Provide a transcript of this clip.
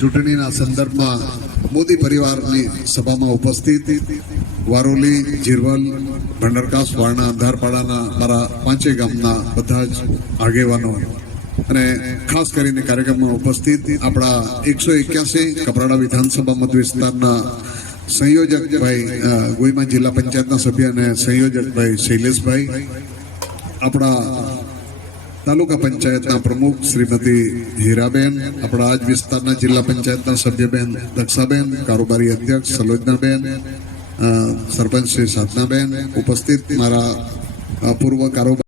ચૂંટણીના સંદર્ભમાં મોદી પરિવારની સભામાં ઉપસ્થિત વારોલી, જીરવલ, ભંડરકાસ, વારણા, અંધારપાડાના મારા પાંચે ગામના બધા જ આગેવાનો અને ખાસ કરીને કાર્યક્રમમાં ઉપસ્થિત આપણા 181 કપરાડા વિધાનસભા મત વિસ્તારના સંયોજક ભાઈ ગોઈમા જિલ્લા પંચાયતના સભ્ય અને સંયોજક ભાઈ શૈલેષભાઈ, આપણા તાલુકા પંચાયતના પ્રમુખ શ્રીમતી હીરાબેન, આપણા આજ વિસ્તારના જિલ્લા પંચાયતના સભ્યબેન દક્ષાબેન, કારોબારી અધ્યક્ષ સલોજનાબેન, સરપંચ શ્રી સાધનાબેન, ઉપસ્થિત મારા પૂર્વ કારોબારી